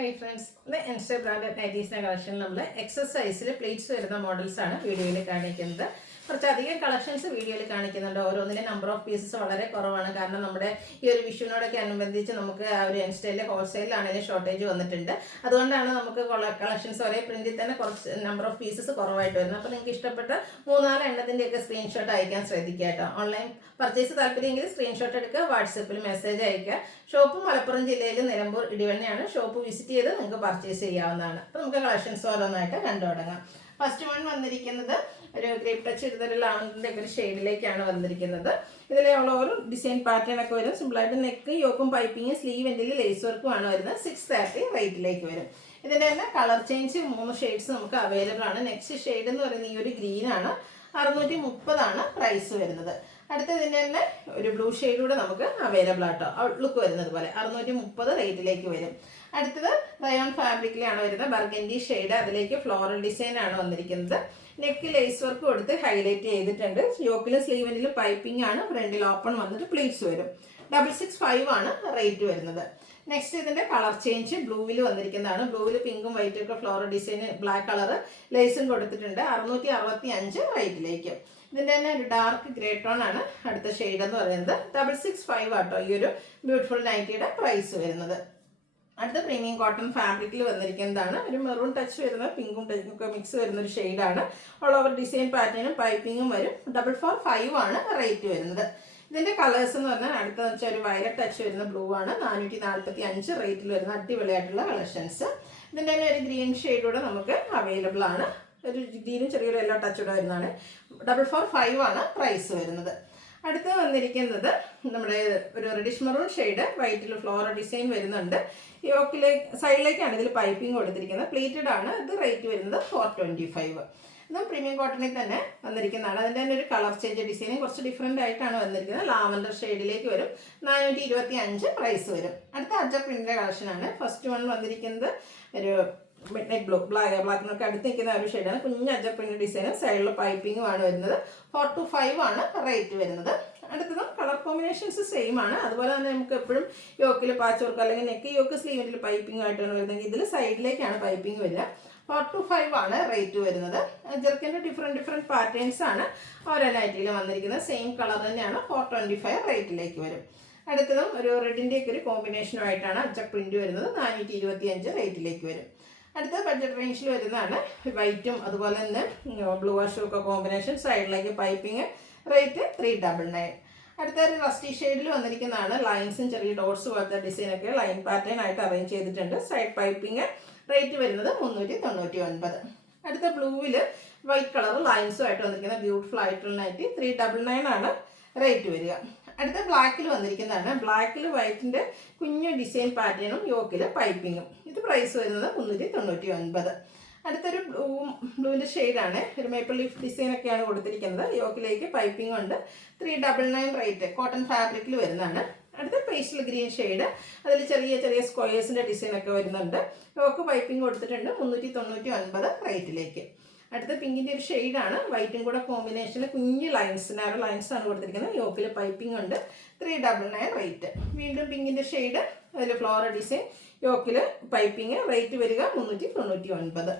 Hi friends, the Enstay branded nightie's collection നമ്മൾ എക്സസൈസിൽ plates വരുന്ന models ആണ് വീഡിയോയിൽ കാണിക്കുന്നത്. കുറച്ചധികം കളക്ഷൻസ് വീഡിയോയിൽ കാണിക്കുന്നുണ്ട്. ഓരോന്നിൻ്റെ നമ്പർ ഓഫ് പീസസ് വളരെ കുറവാണ്. കാരണം നമ്മുടെ ഈ ഒരു വിഷുവിനോടൊക്കെ അനുബന്ധിച്ച് നമുക്ക് ആ ഒരു എൻസ്റ്റൈലിലെ ഹോൾസെയിലാണെങ്കിലും ഷോർട്ടേജ് വന്നിട്ടുണ്ട്. അതുകൊണ്ടാണ് നമുക്ക് കളക്ഷൻസ് ഒരേ പ്രിന്റിൽ തന്നെ കുറച്ച് നമ്പർ ഓഫ് പീസസ് കുറവായിട്ട് വരുന്നത്. അപ്പോൾ നിങ്ങൾക്ക് ഇഷ്ടപ്പെട്ട 3-4 എണ്ണത്തിൻ്റെയൊക്കെ സ്ക്രീൻഷോട്ട് അയക്കാൻ ശ്രദ്ധിക്കുക കേട്ടോ. ഓൺലൈൻ പർച്ചേസ് താല്പര്യമെങ്കിൽ സ്ക്രീൻഷോട്ട് എടുക്കുക, വാട്സപ്പിൽ മെസ്സേജ് അയക്കുക. ഷോപ്പ് മലപ്പുറം ജില്ലയിൽ നിലമ്പൂർ ഇടിവണ്ണയാണ്. ഷോപ്പ് വിസിറ്റ് ചെയ്ത് നിങ്ങൾക്ക് പർച്ചേസ് ചെയ്യാവുന്നതാണ്. അപ്പോൾ നമുക്ക് കളക്ഷൻസ് ഓരോന്നായിട്ട് കണ്ടു തുടങ്ങാം. ഫസ്റ്റ് വൺ വന്നിരിക്കുന്നത് ഒരു ക്രീപ്പ് ടച്ച് എടുത്തൊരു ലാവൻഡറിൻ്റെ ഒക്കെ ഒരു ഷെയ്ഡിലേക്കാണ് വന്നിരിക്കുന്നത്. ഇതിലെ ഓരോ ഡിസൈൻ പാറ്റേൺ ഒക്കെ വരും. സിമ്പിളായിട്ട് നെക്ക് യോക്കും പൈപ്പിങ് സ്ലീവ് എൻഡിൽ ലേസ് വർക്കും ആണ് വരുന്നത്. 630 റേറ്റിലേക്ക് വരും. ഇതിൻ്റെ തന്നെ കളർ ചേഞ്ച് 3 ഷെയ്ഡ്സ് നമുക്ക് അവൈലബിൾ ആണ്. നെക്സ്റ്റ് ഷെയ്ഡ് എന്ന് പറയുന്നത് ഈ ഒരു ഗ്രീനാണ്. 630 പ്രൈസ് വരുന്നത്. അടുത്തതിൻ്റെ തന്നെ ഒരു ബ്ലൂ ഷെയ്ഡ് കൂടെ നമുക്ക് അവൈലബിൾ ആട്ടോ. ഔട്ട്ലുക്ക് വരുന്നത് പോലെ 630 റേറ്റിലേക്ക് വരും. അടുത്തത് റയോൺ ഫാബ്രിക്കിലാണ് വരുന്നത്. ബർഗൻഡി ഷെയ്ഡ്, അതിലേക്ക് ഫ്ലോറൽ ഡിസൈൻ ആണ് വന്നിരിക്കുന്നത്. നെക്ക് ലേസ് വർക്ക് കൊടുത്ത് ഹൈലൈറ്റ് ചെയ്തിട്ടുണ്ട്. യോക്കിലും സ്ലീവിലും പൈപ്പിംഗ് ആണ്. ഫ്രണ്ടിൽ ഓപ്പൺ വന്നിട്ട് പ്ലീറ്റ്സ് വരും. 665 ആണ് റേറ്റ് വരുന്നത്. നെക്സ്റ്റ് ഇതിൻ്റെ കളർ ചേഞ്ച് ബ്ലൂവിൽ വന്നിരിക്കുന്നതാണ്. ബ്ലൂവിൽ പിങ്കും വൈറ്റും ഒക്കെ ഫ്ലോറൽ ഡിസൈൻ ബ്ലാക്ക് കളർ ലേസും കൊടുത്തിട്ടുണ്ട്. 665 റേറ്റിലേക്ക്. ഇതിൻ്റെ തന്നെ ഒരു ഡാർക്ക് ഗ്രേ ടോൺ ആണ് അടുത്ത ഷെയ്ഡ് എന്ന് പറയുന്നത്. 665 ആട്ടോ ഈ ഒരു ബ്യൂട്ടിഫുൾ നൈറ്റിയുടെ പ്രൈസ് വരുന്നത്. അടുത്ത പ്രീമിയം കോട്ടൺ ഫാബ്രിക്കിൽ വന്നിരിക്കുന്നതാണ്. ഒരു മെറൂൺ ടച്ച് വരുന്ന പിങ്കും ടച്ചും ഒക്കെ മിക്സ് വരുന്ന ഒരു ഷെയ്ഡാണ്. ഓൾ ഓവർ ഡിസൈൻ പാറ്റേണും പൈപ്പിങ്ങും വരും. 445 ആണ് റേറ്റ് വരുന്നത്. ഇതിൻ്റെ കളേഴ്സ് എന്ന് പറഞ്ഞാൽ അടുത്തതെന്ന് വെച്ചാൽ ഒരു വയലറ്റ് ടച്ച് വരുന്ന ബ്ലൂ ആണ്. 445 റേറ്റിൽ വരുന്ന അടിപൊളിയായിട്ടുള്ള കളക്ഷൻസ്. ഇതിൻ്റെ തന്നെ ഒരു ഗ്രീൻ ഷെയ്ഡൂടെ നമുക്ക് അവൈലബിൾ ആണ്. ഒരു ഗ്രീനും ചെറിയൊരു യെല്ലോ ടച്ചൂടെ വരുന്നതാണ്. 445 ആണ് പ്രൈസ് വരുന്നത്. അടുത്ത് വന്നിരിക്കുന്നത് നമ്മുടെ ഒരു റെഡിഷ് മെറൂൺ ഷെയ്ഡ്, വൈറ്റിൽ ഫ്ലോറൽ ഡിസൈൻ വരുന്നുണ്ട്. സൈഡിലേക്കാണ് ഇതിൽ പൈപ്പിംഗ് കൊടുത്തിരിക്കുന്നത്. പ്ലീറ്റഡ് ആണ്. ഇത് റേറ്റ് വരുന്നത് 425. ഇതും പ്രീമിയം കോട്ടണിൽ തന്നെ വന്നിരിക്കുന്നതാണ്. അതിൻ്റെ തന്നെ ഒരു കളർ ചേഞ്ച് ഡിസൈനും കുറച്ച് ഡിഫറെൻ്റ് ആയിട്ടാണ് വന്നിരിക്കുന്നത്. ലാവൻഡർ ഷെയ്ഡിലേക്ക് വരും. 425 പ്രൈസ് വരും. അടുത്ത അജർ പ്രിൻ്റിൻ്റെ കളക്ഷനാണ്. ഫസ്റ്റ് വൺ വന്നിരിക്കുന്നത് ഒരു മിഡ് നൈറ്റ് ബ്ലൂ ബ്ലാക്കിനൊക്കെ അടുത്ത് നിൽക്കുന്ന ഒരു ഷെയ്ഡാണ്. കുഞ്ഞ് അജർ പ്രിൻ്റ് ഡിസൈനും സൈഡിൽ പൈപ്പിങ്ങും ആണ് വരുന്നത്. 425 ആണ് റേറ്റ് വരുന്നത്. അടുത്തതും കളർ കോമ്പിനേഷൻസ് സെയിം ആണ്. അതുപോലെ തന്നെ നമുക്ക് എപ്പോഴും യോക്കിൽ പാച്ച് വർക്ക് അല്ലെങ്കിൽ നെക്ക് യോക്ക് സ്ലീവിൽ പൈപ്പിംഗ് ആയിട്ടാണ് വരുന്നത്. ഇതിൽ സൈഡിലേക്കാണ് പൈപ്പിംഗ് വരിക. 425 ആണ് റേറ്റ് വരുന്നത്. ജെർക്കിൻ്റെ ഡിഫറെൻറ്റ് പാറ്റേൺസ് ആണ് ഓരോ നൈറ്റിയിൽ വന്നിരിക്കുന്നത്. സെയിം കളർ തന്നെയാണ്. 425 റേറ്റിലേക്ക് വരും. അടുത്തതും ഒരു റെഡിൻ്റെയൊക്കെ ഒരു കോമ്പിനേഷനുമായിട്ടാണ് അജക് പ്രിൻ്റ് വരുന്നത്. 425 റേറ്റിലേക്ക് വരും. അടുത്ത ബഡ്ജറ്റ് റേഞ്ചിൽ വരുന്നതാണ് വൈറ്റും അതുപോലെ തന്നെ ബ്ലൂ വാഷും ഒക്കെ കോമ്പിനേഷൻ. സൈഡിലേക്ക് പൈപ്പിംഗ്. റേറ്റ് 399. അടുത്ത ഒരു റസ്റ്റി ഷെയ്ഡിൽ വന്നിരിക്കുന്നതാണ്. ലൈൻസും ചെറിയ ഡോട്ട്സ് പോലത്തെ ഡിസൈനൊക്കെ ലൈൻ പാറ്റേൺ ആയിട്ട് അറേഞ്ച് ചെയ്തിട്ടുണ്ട്. Side piping. റേറ്റ് വരുന്നത് 399. അടുത്ത ബ്ലൂവിൽ വൈറ്റ് കളർ ലൈൻസും ആയിട്ട് വന്നിരിക്കുന്ന ബ്യൂട്ടിഫുൾ ആയിട്ടുള്ള നൈറ്റി 399 ആണ് റേറ്റ് വരിക. അടുത്ത ബ്ലാക്കിൽ വന്നിരിക്കുന്നതാണ്. ബ്ലാക്കിൽ വൈറ്റിൻ്റെ കുഞ്ഞു ഡിസൈൻ പാറ്റേണും യോക്കിൽ പൈപ്പിങ്ങും. ഇത് പ്രൈസ് വരുന്നത് 399. അടുത്തൊരു ബ്ലൂവിൻ്റെ ഷെയ്ഡാണ്. ഒരു മേപ്പിൾ ലീഫ് ഡിസൈനൊക്കെയാണ് കൊടുത്തിരിക്കുന്നത്. യോക്കിലേക്ക് പൈപ്പിംഗ് ഉണ്ട്. 399 റേറ്റ്. കോട്ടൺ ഫാബ്രിക്കിൽ വരുന്നതാണ്. അടുത്ത പേസ്റ്റൽ ഗ്രീൻ ഷെയ്ഡ്, അതിൽ ചെറിയ ചെറിയ സ്ക്വയേഴ്സിൻ്റെ ഡിസൈനൊക്കെ വരുന്നുണ്ട്. യോക്ക് പൈപ്പിംഗ് കൊടുത്തിട്ടുണ്ട്. 399 റേറ്റിലേക്ക്. അടുത്ത പിങ്കിൻ്റെ ഒരു ഷെയ്ഡാണ്. വൈറ്റും കൂടെ കോമ്പിനേഷനിൽ കുഞ്ഞ് ലൈൻസിനാണ് കൊടുത്തിരിക്കുന്നത്. യോക്കിൽ പൈപ്പിംഗ് ഉണ്ട്. 399 റേറ്റ്. വീണ്ടും പിങ്കിൻ്റെ ഷെയ്ഡ്, അതിൽ ഫ്ലോറൽ ഡിസൈൻ, യോക്കിൽ പൈപ്പിംഗ്. റേറ്റ് വരിക 399.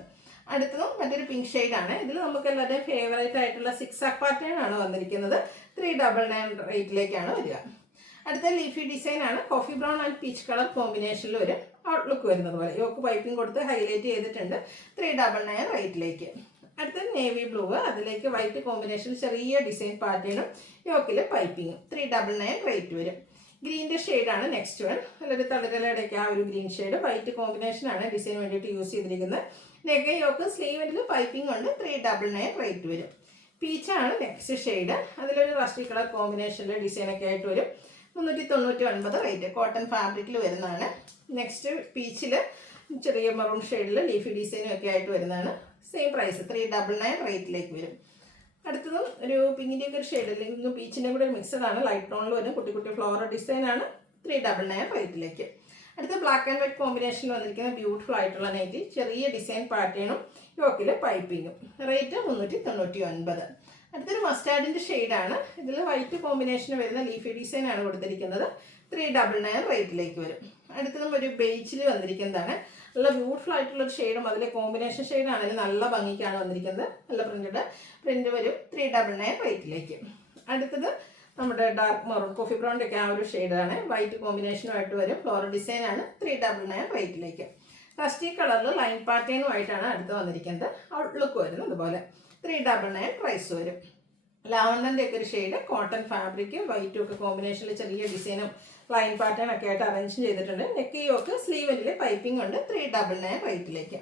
അടുത്തതും മറ്റൊരു പിങ്ക് ഷെയ്ഡാണ്. ഇതിൽ നമുക്ക് എല്ലാവരുടെയും ഫേവറേറ്റ് ആയിട്ടുള്ള 6 പാറ്റേൺ ആണ് വന്നിരിക്കുന്നത്. 399 റേറ്റിലേക്കാണ് വരിക. അടുത്ത ലീഫി ഡിസൈൻ ആണ്. Coffee brown and peach colour കോമ്പിനേഷനിൽ ഒരു ഔട്ട്ലുക്ക് വരുന്നത് പോലെ. യോക്ക് പൈപ്പിംഗ് കൊടുത്ത് ഹൈലൈറ്റ് ചെയ്തിട്ടുണ്ട്. 399 റേറ്റിലേക്ക്. അടുത്ത നേവി ബ്ലൂ, അതിലേക്ക് വൈറ്റ് കോമ്പിനേഷൻ ചെറിയ ഡിസൈൻ പാറ്റേണും യോക്കിൽ പൈപ്പിങ്ങും. 399 റേറ്റ് വരും. ഗ്രീൻ്റെ ഷെയ്ഡാണ് നെക്സ്റ്റ് വൺ. നല്ലൊരു തളിരലയുടെയൊക്കെ ആ ഒരു ഗ്രീൻ ഷെയ്ഡ് വൈറ്റ് കോമ്പിനേഷനാണ് ഡിസൈൻ വേണ്ടിയിട്ട് യൂസ് ചെയ്തിരിക്കുന്നത്. നെക്ക് യോക്ക് സ്ലീവിൽ പൈപ്പിംഗ് ഉണ്ട്. 399 റേറ്റ് വരും. പീച്ചാണ് നെക്സ്റ്റ് ഷെയ്ഡ്. അതിലൊരു റസ്റ്റി കളർ കോമ്പിനേഷനിൽ ഡിസൈനൊക്കെ ആയിട്ട് വരും. 399 റേറ്റ്. കോട്ടൺ ഫാബ്രിക്കിൽ വരുന്നതാണ്. നെക്സ്റ്റ് പീച്ചിൽ ചെറിയ മെറൂൺ ഷെയ്ഡിൽ ലീഫി ഡിസൈനും ഒക്കെ ആയിട്ട് വരുന്നതാണ്. സെയിം പ്രൈസ് 399 റേറ്റിലേക്ക് വരും. അടുത്തതും ഒരു പിങ്കിൻ്റെ ഒക്കെ ഒരു ഷെയ്ഡ് അല്ലെങ്കിൽ പീച്ചിൻ്റെ കൂടെ ഒരു മിക്സഡാണ്. ലൈറ്റ് ടോണിൽ വരും. കുട്ടി കുട്ടി ഫ്ലോറൽ ഡിസൈനാണ്. 399 റേറ്റിലേക്ക്. അടുത്ത ബ്ലാക്ക് ആൻഡ് വൈറ്റ് കോമ്പിനേഷനിൽ വന്നിരിക്കുന്ന ബ്യൂട്ടിഫുൾ ആയിട്ടുള്ള നൈറ്റി, ചെറിയ ഡിസൈൻ പാറ്റേണും യോക്കിൽ പൈപ്പിങ്ങും. റേറ്റ് 399. അടുത്തൊരു മസ്റ്റാർഡിൻ്റെ ഷെയ്ഡാണ്. ഇതിൽ വൈറ്റ് കോമ്പിനേഷൻ വരുന്ന ലീഫി ഡിസൈനാണ് കൊടുത്തിരിക്കുന്നത്. 399 റേറ്റിലേക്ക് വരും. അടുത്തതും ഒരു ബേജിൽ വന്നിരിക്കുന്നതാണ്. നല്ല ബ്യൂട്ടിഫുൾ ആയിട്ടുള്ളൊരു ഷെയ്ഡും അതിലെ കോമ്പിനേഷൻ ഷെയ്ഡാണെങ്കിലും നല്ല ഭംഗിക്കാണ് വന്നിരിക്കുന്നത്. നല്ല പ്രിന്റ് വരും 399 റേറ്റിലേക്ക്. അടുത്തത് നമ്മുടെ ഡാർക്ക് മെറൂൺ കോഫി ബ്രൗണിൻ്റെ ഒക്കെ ആ ഒരു ഷെയ്ഡാണ്. വൈറ്റ് കോമ്പിനേഷനുമായിട്ട് വരും. ഫ്ലോറൽ ഡിസൈനാണ് 399 റേറ്റിലേക്ക്. റസ്റ്റി കളറിൽ ലൈൻ പാറ്റേണുമായിട്ടാണ് അടുത്ത് വന്നിരിക്കുന്നത്. ഔട്ട്ലുക്ക് വരുന്നത് അതുപോലെ 399 പ്രൈസ് വരും. ലാവണ്ടറിൻ്റെ ഒക്കെ ഒരു ഷെയ്ഡ് കോട്ടൺ ഫാബ്രിക്കും വൈറ്റും ഒക്കെ കോമ്പിനേഷനിൽ ചെറിയ ഡിസൈനും ലൈൻ പാറ്റേൺ ഒക്കെ ആയിട്ട് അറേഞ്ച് ചെയ്തിട്ടുണ്ട്. നെക്ക് യോക്ക് സ്ലീവെന്റിൽ പൈപ്പിംഗ് ഉണ്ട് 399 റേറ്റിലേക്ക്.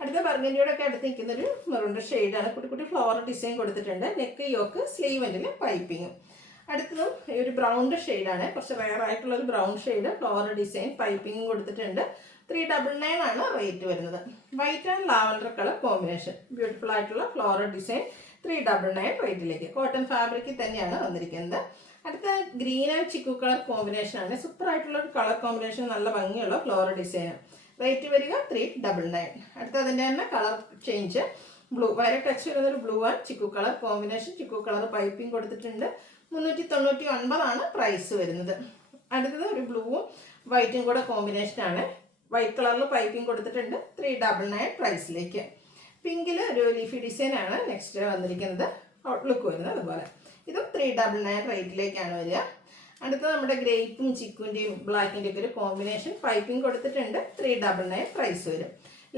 അടുത്ത ബർഗൻഡിയുടെ ഒക്കെ അടുത്ത് നിൽക്കുന്നൊരു മെറൂണിൻ്റെ ഷെയ്ഡാണ്. കുട്ടി കുട്ടി ഫ്ലോറൽ ഡിസൈൻ കൊടുത്തിട്ടുണ്ട്. നെക്ക് യോക്ക് സ്ലീവെന്റിൽ പൈപ്പിങ്ങും. അടുത്തതും ഒരു ബ്രൗണിൻ്റെ ഷെയ്ഡാണ്. കുറച്ച് റെയർ ആയിട്ടുള്ളൊരു ബ്രൗൺ ഷെയ്ഡ് ഫ്ലോറൽ ഡിസൈൻ പൈപ്പിങ്ങും കൊടുത്തിട്ടുണ്ട്. 399 ആണ് റേറ്റ് വരുന്നത്. White and lavender colour combination beautiful ആയിട്ടുള്ള ഫ്ലോറൽ ഡിസൈൻ 399 റേറ്റിലേക്ക്. കോട്ടൺ ഫാബ്രിക്കിൽ തന്നെയാണ് വന്നിരിക്കുന്നത്. അടുത്ത green and chikoo colour combination ആണ്. സൂപ്പർ ആയിട്ടുള്ള ഒരു കളർ കോമ്പിനേഷൻ, നല്ല ഭംഗിയുള്ള ഫ്ലോറൽ ഡിസൈൻ. റേറ്റ് വരിക 399. അടുത്ത അതിൻ്റെ തന്നെ colour change blue, wire touch വരുന്നൊരു blue and chikoo colour combination. Chikoo colour piping കൊടുത്തിട്ടുണ്ട്. 399 ആണ് പ്രൈസ് വരുന്നത്. അടുത്തത് ഒരു ബ്ലൂവും വൈറ്റും കൂടെ കോമ്പിനേഷനാണ്. വൈറ്റ് കളറിൽ പൈപ്പിംഗ് കൊടുത്തിട്ടുണ്ട്. 399 പ്രൈസിലേക്ക്. പിങ്കിൽ ഒരു ലീഫി ഡിസൈനാണ് നെക്സ്റ്റ് വന്നിരിക്കുന്നത്. ഔട്ട്ലുക്ക് വരുന്നത് അതുപോലെ. ഇതും 399 റേറ്റിലേക്കാണ് വരിക. അടുത്തത് നമ്മുടെ ഗ്രേപ്പും ചിക്കുൻ്റെയും ബ്ലാക്കിൻ്റെയും ഒക്കെ ഒരു കോമ്പിനേഷൻ പൈപ്പിംഗ് കൊടുത്തിട്ടുണ്ട്. 399 പ്രൈസ് വരും.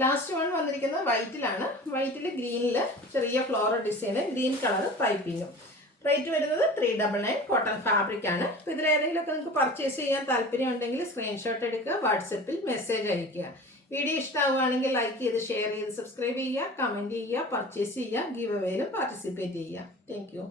ലാസ്റ്റ് വൺ വന്നിരിക്കുന്നത് വൈറ്റിലാണ്. വൈറ്റിൽ ഗ്രീനിൽ ചെറിയ ഫ്ലോറൽ ഡിസൈന്, ഗ്രീൻ കളർ പൈപ്പിങ്ങും. റേറ്റ് വരുന്നത് 399. കോട്ടൺ ഫാബ്രിക് ആണ്. അപ്പോൾ ഇതിലേതെങ്കിലുമൊക്കെ നിങ്ങൾക്ക് പർച്ചേസ് ചെയ്യാൻ താല്പര്യം ഉണ്ടെങ്കിൽ സ്ക്രീൻഷോട്ട് എടുക്കുക, വാട്സപ്പിൽ മെസ്സേജ് അയയ്ക്കുക. വീഡിയോ ഇഷ്ടമാവുകയാണെങ്കിൽ ലൈക്ക് ചെയ്ത് ഷെയർ ചെയ്ത് സബ്സ്ക്രൈബ് ചെയ്യുക, കമൻറ്റ് ചെയ്യുക, പർച്ചേസ് ചെയ്യുക, ഗീവ് അവേയിലും പാർട്ടിസിപ്പേറ്റ് ചെയ്യുക. Thank you.